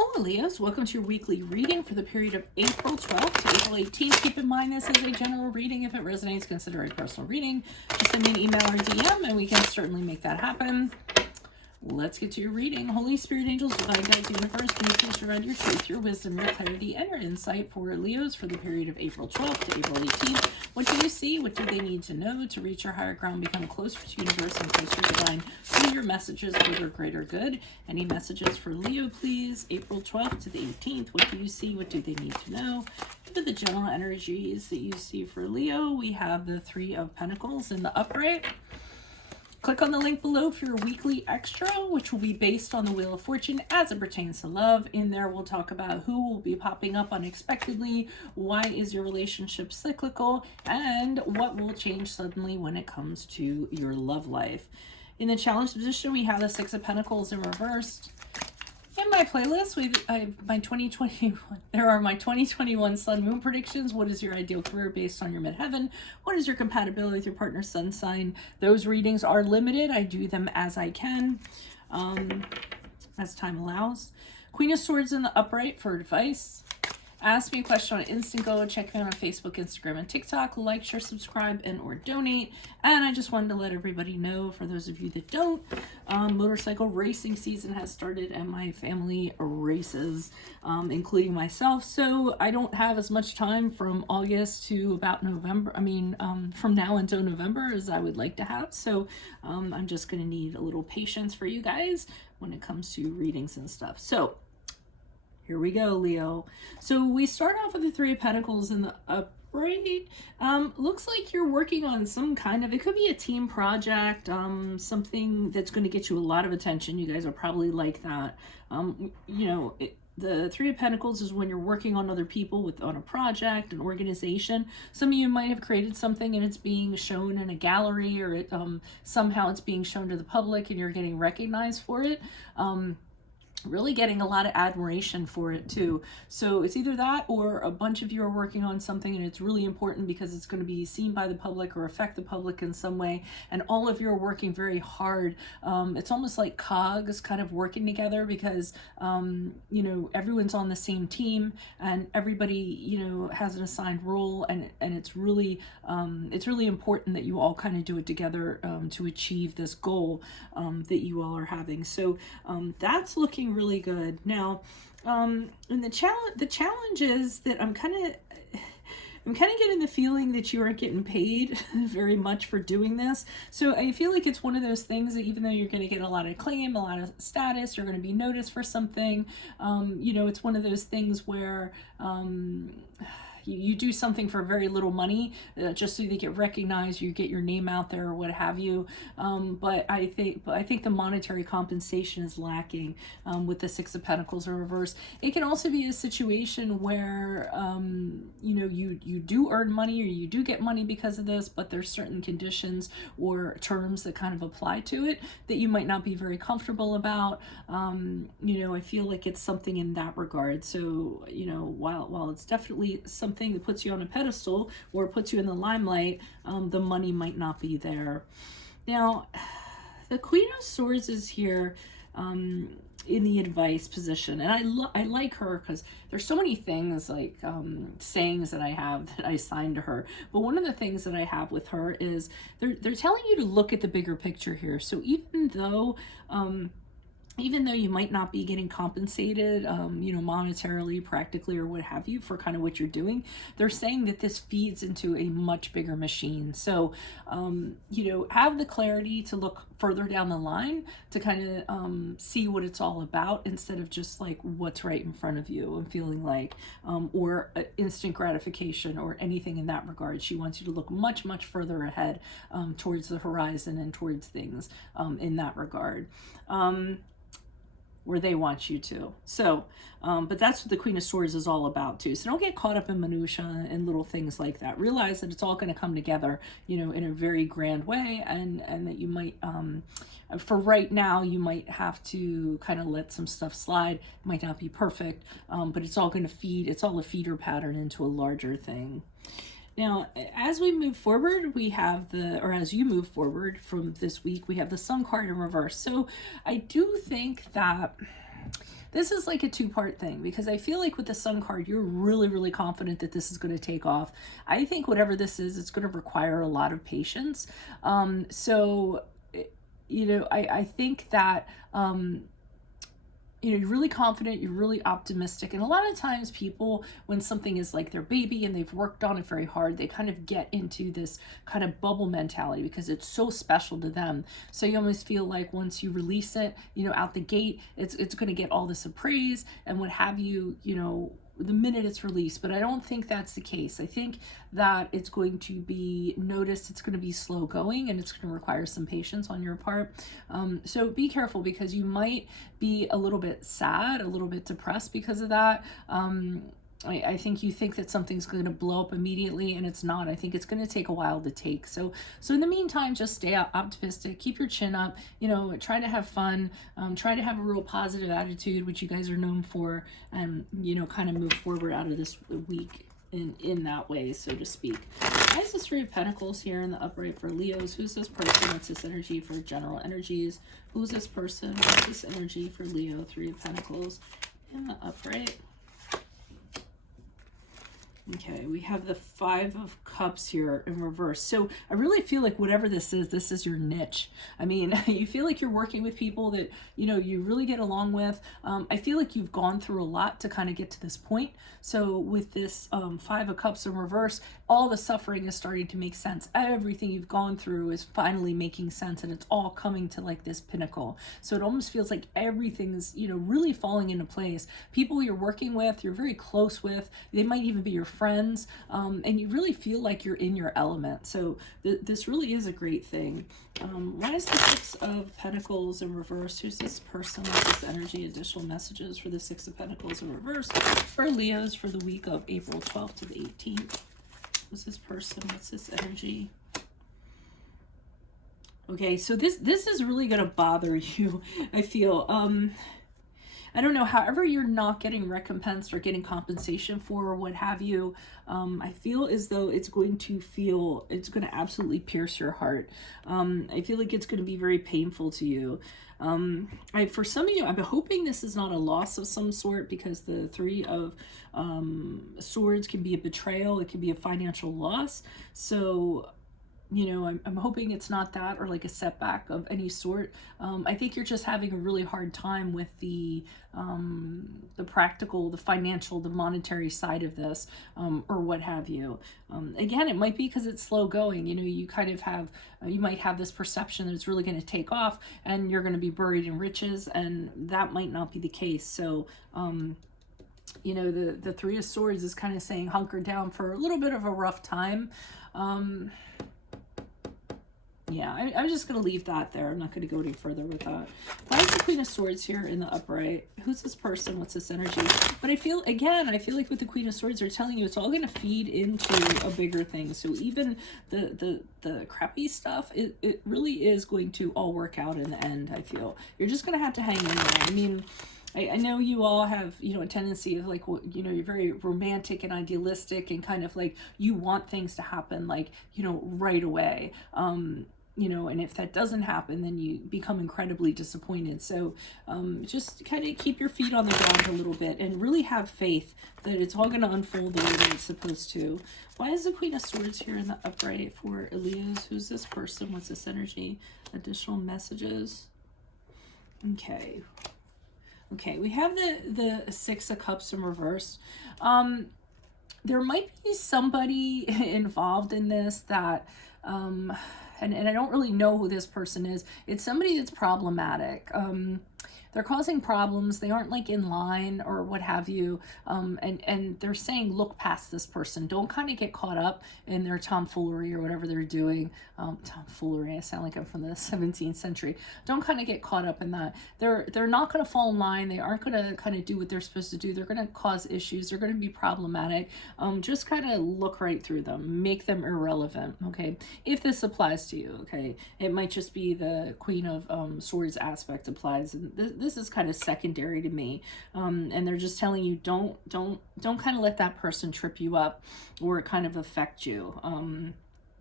Hola Leos, welcome to your weekly reading for the period of April 12th to April 18th. Keep in mind this is a general reading. If it resonates, consider a personal reading. Just send me an email or DM and we can certainly make that happen. Let's get to your reading. Holy Spirit, angels, divine guides, universe, can you please provide your truth, your wisdom, your clarity, and your insight for Leos for the period of April 12th to April 18th. What do you see? What do they need to know to reach your higher ground, become closer to universe and closer to divine? What are your messages for their greater good? Any messages for Leo, please? April 12th to the 18th. What do you see? What do they need to know? What are the general energies that you see for Leo? We have the Three of Pentacles in the upright. Click on the link below for your weekly extra, which will be based on the Wheel of Fortune as it pertains to love. In there, we'll talk about who will be popping up unexpectedly, why is your relationship cyclical, and what will change suddenly when it comes to your love life. In the challenge position, we have the Six of Pentacles in reversed. In my playlist, I have my 2021. There are my 2021 Sun Moon predictions. What is your ideal career based on your midheaven? What is your compatibility with your partner's sun sign? Those readings are limited. I do them as I can, as time allows. Queen of Swords in the upright for advice. Ask me a question on Instant Go. Check me out on Facebook, Instagram, and TikTok. Like, share, subscribe, and or donate. And I just wanted to let everybody know, for those of you that don't, motorcycle racing season has started and my family races, including myself. So I don't have as much time from August to about November. From now until November as I would like to have. So I'm just going to need a little patience for you guys when it comes to readings and stuff. So here we go, Leo. So we start off with the Three of Pentacles in the upright. Looks like you're working on some kind of, it could be a team project, something that's going to get you a lot of attention. You guys are probably like that. The Three of Pentacles is when you're working on other people on a project, an organization. Some of you might have created something and it's being shown in a gallery, or somehow it's being shown to the public and you're getting recognized for it. Really getting a lot of admiration for it too. So it's either that or a bunch of you are working on something and it's really important because it's going to be seen by the public or affect the public in some way, and all of you are working very hard. It's almost like cogs kind of working together because everyone's on the same team and everybody has an assigned role, and it's really important that you all kind of do it together to achieve this goal that you all are having. So that's looking really good. Now, and the challenge is that I'm kind of getting the feeling that you aren't getting paid very much for doing this. So I feel like it's one of those things that even though you're going to get a lot of acclaim, a lot of status, you're going to be noticed for something. It's one of those things where you do something for very little money, just so you get recognized, you get your name out there or what have you. But I think the monetary compensation is lacking with the Six of Pentacles in reverse. It can also be a situation where you do earn money or you do get money because of this, but there's certain conditions or terms that kind of apply to it that you might not be very comfortable about. I feel like it's something in that regard. So while it's definitely something that puts you on a pedestal or puts you in the limelight, the money might not be there. Now, the Queen of Swords is here in the advice position, and I like her because there's so many things like sayings that I have that I assigned to her. But one of the things that I have with her is they're telling you to look at the bigger picture here. So even though you might not be getting compensated, monetarily, practically, or what have you for kind of what you're doing, they're saying that this feeds into a much bigger machine. So, have the clarity to look further down the line to kind of see what it's all about instead of just like what's right in front of you and feeling like, or instant gratification or anything in that regard. She wants you to look much, much further ahead towards the horizon and towards things in that regard. Where they want you to. So, but that's what the Queen of Swords is all about too. So don't get caught up in minutia and little things like that. Realize that it's all going to come together, in a very grand way, and that you might, for right now, you might have to kind of let some stuff slide. It might not be perfect, but it's all going to it's all a feeder pattern into a larger thing. Now, as we move forward, as you move forward from this week, we have the Sun card in reverse. So I do think that this is like a two-part thing, because I feel like with the Sun card, you're really, really confident that this is going to take off. I think whatever this is, it's going to require a lot of patience. So, you know, I think that, you know, you're really confident, you're really optimistic. And a lot of times people, when something is like their baby and they've worked on it very hard, they kind of get into this kind of bubble mentality because it's so special to them. So you almost feel like once you release it, you know, out the gate, it's going to get all this praise and what have you, you know, the minute it's released. But I don't think that's the case. I think that it's going to be noticed, it's going to be slow going, and it's going to require some patience on your part. So be careful, because you might be a little bit sad, a little bit depressed because of that. I think you think that something's going to blow up immediately, and it's not. I think it's going to take a while to take. So in the meantime, just stay optimistic, keep your chin up, you know, try to have fun, try to have a real positive attitude, which you guys are known for, and, you know, kind of move forward out of this week in that way, so to speak. Why is this Three of Pentacles here in the upright for Leos? Who's this person? What's this energy for general energies? Who's this person? What's this energy for Leo? Three of Pentacles in the upright. Okay, we have the Five of Cups here in reverse. So I really feel like whatever this is your niche. I mean, you feel like you're working with people that, you know, you really get along with. I feel like you've gone through a lot to kind of get to this point. So with this Five of Cups in reverse, all the suffering is starting to make sense. Everything you've gone through is finally making sense, and it's all coming to like this pinnacle. So it almost feels like everything's, you know, really falling into place. People you're working with, you're very close with, they might even be your friends, and you really feel like you're in your element. So this really is a great thing. Why is the Six of Pentacles in reverse? Who's this person? What's this energy? Additional messages for the Six of Pentacles in reverse for Leos for the week of April 12th to the 18th. Who's this person? What's this energy? Okay, so this is really going to bother you, I feel. I don't know, however you're not getting recompensed or getting compensation for or what have you, I feel as though it's going to absolutely pierce your heart. I feel like it's going to be very painful to you. For some of you, I'm hoping this is not a loss of some sort, because the Three of Swords can be a betrayal, it can be a financial loss. So, you know, I'm hoping it's not that, or like a setback of any sort. I think you're just having a really hard time with the practical, the financial, the monetary side of this, or what have you. Again, it might be because it's slow going. You know, you kind of have, you might have this perception that it's really going to take off and you're going to be buried in riches, and that might not be the case. So, you know, the Three of Swords is kind of saying hunker down for a little bit of a rough time. Yeah, I'm just going to leave that there. I'm not going to go any further with that. Why is the Queen of Swords here in the upright? Who's this person? What's this energy? But I feel like with the Queen of Swords, they're telling you it's all going to feed into a bigger thing. So even the crappy stuff, it really is going to all work out in the end, I feel. You're just going to have to hang in there. I mean, I know you all have, you know, a tendency of like, you know, you're very romantic and idealistic, and kind of like you want things to happen like, you know, right away. You know, and if that doesn't happen, then you become incredibly disappointed. So just kind of keep your feet on the ground a little bit and really have faith that it's all going to unfold the way that it's supposed to. Why is the Queen of Swords here in the upright for Elias? Who's this person? What's this energy? Additional messages. Okay. Okay, we have the Six of Cups in reverse. There might be somebody involved in this that... and I don't really know who this person is. It's somebody that's problematic. They're causing problems. They aren't like in line or what have you. And they're saying, look past this person. Don't kind of get caught up in their tomfoolery or whatever they're doing. Tomfoolery, I sound like I'm from the 17th century. Don't kind of get caught up in that. They're not going to fall in line. They aren't going to kind of do what they're supposed to do. They're going to cause issues. They're going to be problematic. Just kind of look right through them. Make them irrelevant, okay? If this applies to you, okay? It might just be the Queen of Swords aspect applies. And this is kind of secondary to me. And they're just telling you, don't kind of let that person trip you up or kind of affect you.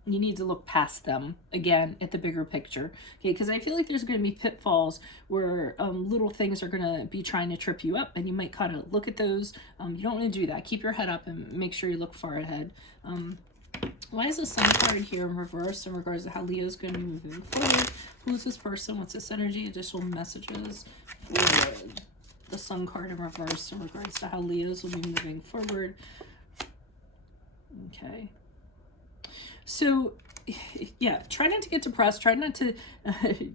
You need to look past them again at the bigger picture, okay? Because I feel like there's going to be pitfalls where little things are going to be trying to trip you up, and you might kind of look at those. You don't want to do that. Keep your head up and make sure you look far ahead. Why is the Sun card here in reverse in regards to how Leo's going to be moving forward? Who's this person? What's this energy? Additional messages for the Sun card in reverse in regards to how Leo's will be moving forward. Okay. So, yeah, try not to get depressed. Try not to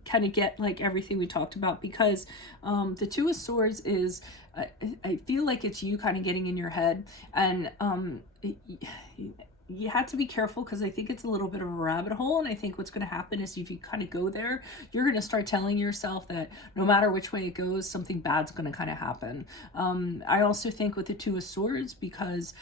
kind of get like everything we talked about, because the Two of Swords is, I feel like it's you kind of getting in your head, and you have to be careful, because I think it's a little bit of a rabbit hole. And I think what's going to happen is if you kind of go there, you're going to start telling yourself that no matter which way it goes, something bad's going to kind of happen. I also think with the Two of Swords, because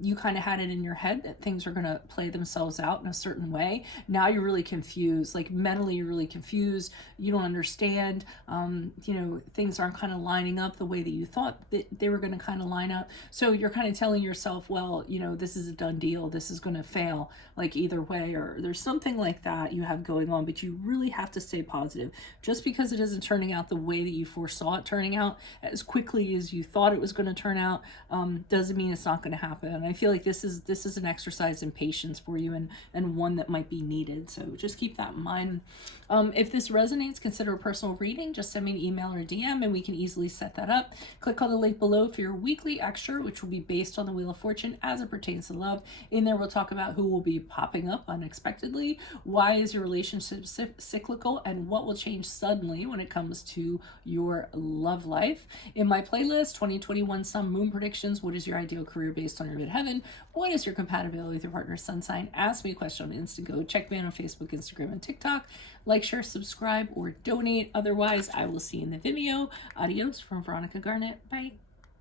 you kind of had it in your head that things are going to play themselves out in a certain way. Now you're really confused, like mentally you're really confused. You don't understand, you know, things aren't kind of lining up the way that you thought that they were going to kind of line up. So you're kind of telling yourself, well, you know, this is a done deal. This is going to fail, like either way, or there's something like that you have going on, but you really have to stay positive. Just because it isn't turning out the way that you foresaw it turning out as quickly as you thought it was going to turn out, doesn't mean it's not going to happen. And I feel like this is an exercise in patience for you, and one that might be needed. So just keep that in mind. If this resonates, consider a personal reading. Just send me an email or DM and we can easily set that up. Click on the link below for your weekly extra, which will be based on the Wheel of Fortune as it pertains to love. In there, we'll talk about who will be popping up unexpectedly, why is your relationship cyclical, and what will change suddenly when it comes to your love life. In my playlist, 2021 Sun Moon Predictions, what is your ideal career based on your midheaven? What is your compatibility with your partner's sun sign? Ask me a question on Instago. Check me out on Facebook, Instagram, and TikTok. Like, share, subscribe, or donate. Otherwise, I will see you in the Vimeo. Adios from Veronica Garnett. Bye.